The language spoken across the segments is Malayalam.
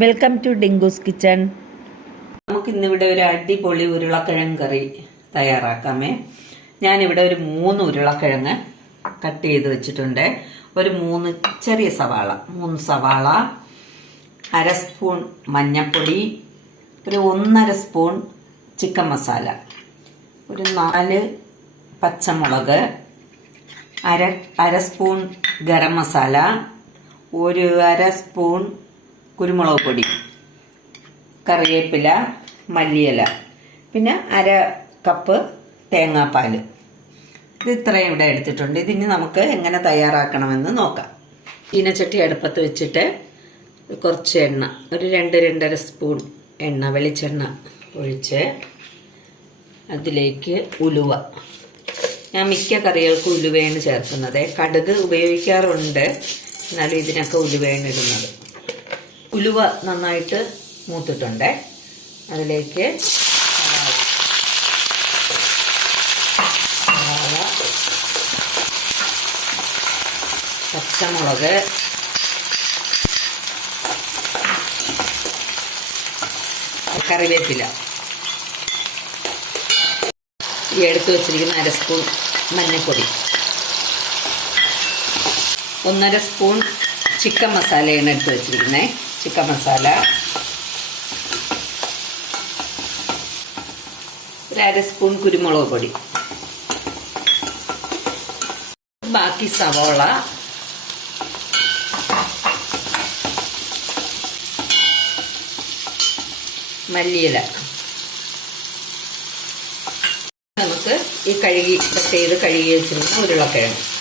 വെൽക്കം ടു ഡിങ്കൂസ് കിച്ചൺ നമുക്ക് ഇന്നിവിടെ ഒരു അടിപൊളി ഉരുളക്കിഴങ്ങ് കറി തയ്യാറാക്കാമേ. ഞാനിവിടെ ഒരു മൂന്ന് ഉരുളക്കിഴങ്ങ് കട്ട് ചെയ്ത് വെച്ചിട്ടുണ്ട്. ഒരു മൂന്ന് ചെറിയ സവാള മൂന്ന് സവാള അര സ്പൂൺ മഞ്ഞൾപ്പൊടി ഒരു ഒന്നര സ്പൂൺ ചിക്കൻ മസാല ഒരു നാല് പച്ചമുളക് അര അര സ്പൂൺ ഗരം മസാല ഒരു അര സ്പൂൺ കുരുമുളക് പൊടി കറിവേപ്പില മല്ലിയില പിന്നെ അര കപ്പ് തേങ്ങാപ്പാൽ ഇത് ഇത്രയും ഇവിടെ എടുത്തിട്ടുണ്ട്. ഇതിന് നമുക്ക് എങ്ങനെ തയ്യാറാക്കണമെന്ന് നോക്കാം. ചീനച്ചട്ടി അടുപ്പത്ത് വെച്ചിട്ട് കുറച്ച് എണ്ണ ഒരു രണ്ട് രണ്ടര സ്പൂൺ എണ്ണ വെളിച്ചെണ്ണ ഒഴിച്ച് അതിലേക്ക് ഉലുവ. ഞാൻ മിക്ക കറികൾക്കും ഉലുവയാണ് ചേർക്കുന്നത്. കടുക് ഉപയോഗിക്കാറുണ്ട് എന്നാലും ഇതിനൊക്കെ ഉലുവയാണ് ഇടുന്നത്. ഉലുവ നന്നായിട്ട് മൂത്തിട്ടുണ്ട്. അതിലേക്ക് പച്ചമുളക് കറിവേപ്പില. ഈ എടുത്തു വച്ചിരിക്കുന്ന അര സ്പൂൺ മഞ്ഞൾപ്പൊടി. ഒന്നര സ്പൂൺ ചിക്കൻ മസാലയാണ് എടുത്ത് വെച്ചിരിക്കുന്നത് ചിക്കൻ മസാല. ഒരു അര സ്പൂൺ കുരുമുളക് പൊടി. ബാക്കി സവോള. മല്ലിയില. നമുക്ക് ഈ കഴുകി കട്ട് ചെയ്ത് കഴുകി വെച്ചിരുന്ന ഉരുളക്കിഴങ്ങ്.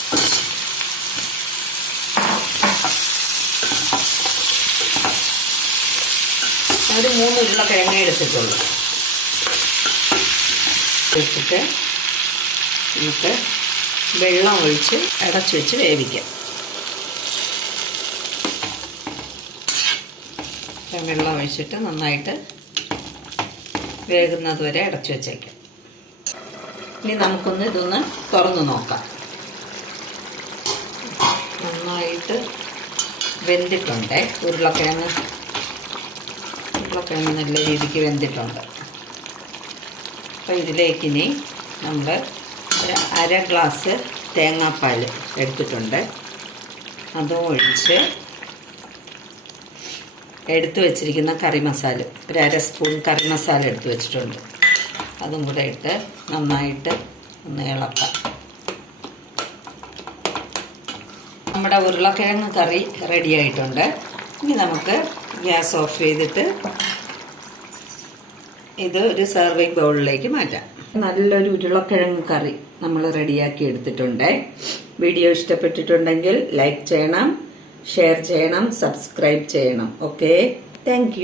ഒരു മൂന്ന് ഉരുളക്കിഴങ്ങ എടുത്തിട്ടുള്ളൂ. എടുത്തിട്ട് നമുക്ക് വെള്ളം ഒഴിച്ച് അടച്ചു വെച്ച് വേവിക്കാം. വെള്ളം ഒഴിച്ചിട്ട് നന്നായിട്ട് വേകുന്നത് വരെ അടച്ചു വെച്ചേക്കാം. ഇനി നമുക്കൊന്ന് ഇതൊന്ന് തുറന്നു നോക്കാം. നന്നായിട്ട് വെന്തിട്ടുണ്ട് ഉരുളക്കിഴങ്ങ്? ഉരുളക്കിഴങ്ങ് നല്ല രീതിക്ക് വെന്തിട്ടുണ്ട്. അപ്പോൾ ഇതിലേക്ക് ഇനി നമ്മൾ ഒരു അര ഗ്ലാസ് തേങ്ങാപ്പാൽ എടുത്തിട്ടുണ്ട്. അതും ഒഴിച്ച് എടുത്തു വച്ചിരിക്കുന്ന കറി മസാല ഒരു അര സ്പൂൺ കറി മസാല എടുത്തു വെച്ചിട്ടുണ്ട്. അതും കൂടെ ഇട്ട് നന്നായിട്ട് ഒന്ന് ഇളക്കാം. നമ്മുടെ ഉരുളക്കിഴങ്ങ് കറി റെഡി ആയിട്ടുണ്ട്. ഇനി നമുക്ക് ഗ്യാസ് ഓഫ് ചെയ്തിട്ട് ഇത് ഒരു സെർവിങ് ബൗളിലേക്ക് മാറ്റാം. നല്ലൊരു ഉരുളക്കിഴങ്ങ് കറി നമ്മൾ റെഡിയാക്കി എടുത്തിട്ടുണ്ട്. വീഡിയോ ഇഷ്ടപ്പെട്ടിട്ടുണ്ടെങ്കിൽ ലൈക്ക് ചെയ്യണം ഷെയർ ചെയ്യണം സബ്സ്ക്രൈബ് ചെയ്യണം. ഓക്കെ? താങ്ക്